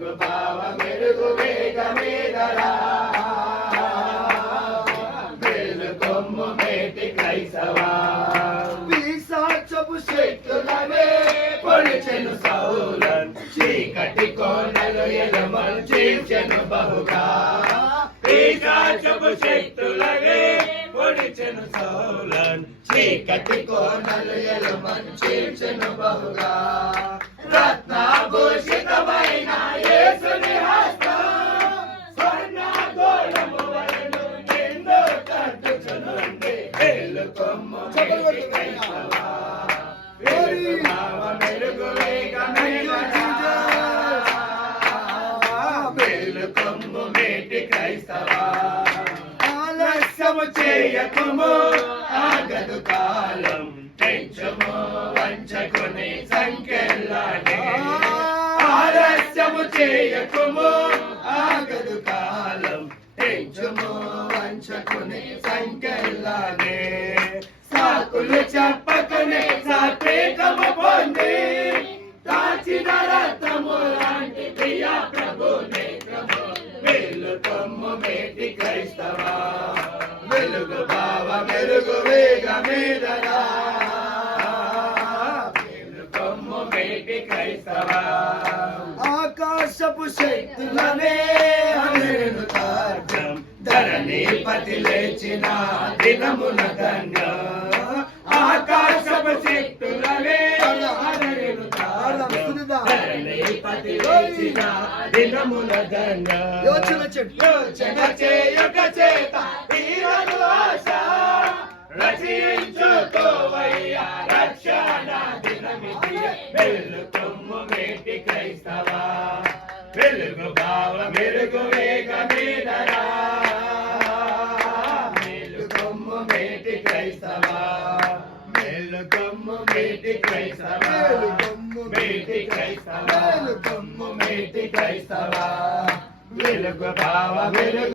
వెలుగు భావ మెరుగు వేగమేదరా వెలుగొమ్ము మేటి క్రైస్తవా పిశాచపు శక్తులనే పొడిచెను సౌలన్ చీకటి కోనలు ఎలుమలు చీల్చెను బహుగా పిశాచపు శక్తులనే పొడిచెను సౌలన్ చీకటి కోనలు ఎలుమలు చీల్చెను బహుగా రత్నాభూషితమైన యేసుని హస్తం స్వర్ణగోళము వలెను నిన్ను కట్టుచునుంది వెలుగొమ్ము మేటి క్రైస్తవా వెలుగు భావ మెరుగు వేగమేదరా వెలుగొమ్ము మేటి క్రైస్తవా ఆలస్యము చేయకుము ఆగదు కాలం తెంచుము వంచకుని సంకెళ్ళనే ఆలస్యము చేయకుము ఆగదు కాలం తెంచుము వంచకుని సంకెళ్ళనే సాకులు చెప్పకనే సాత్వికము పొంది దాచిన రత్నము లాంటి ప్రియ ప్రభు నేత్రము వెలుగొమ్ము మేటి క్రైస్తవా వెలుగు భావ మెరుగు వేగమేదరా వెలుగొమ్ము మేటి క్రైస్తవా ఆకాశపు శక్తులనే హరిను తార్గం ధరణిపతి లేచిన దినమున ధన్యం ఆకాశపు శక్తులనే హరిను తార్గం ధరణిపతి లేచిన దినమున ధన్యం యోచన చేయక చేత తీరను ఆశ రచించుకోవయ్యా రక్షణ దినమిది వెలుగొమ్ము మేటి క్రైస్తవా వెలుగు భావ మెరుగు వేగమేదరా వెలుగొమ్ము మేటి క్రైస్తవా వెలుగొమ్ము మేటి క్రైస్తవా మేటి క్రైస్తవా వెలుగొమ్ము మేటి క్రైస్తవా వెలుగు భావ మెరుగు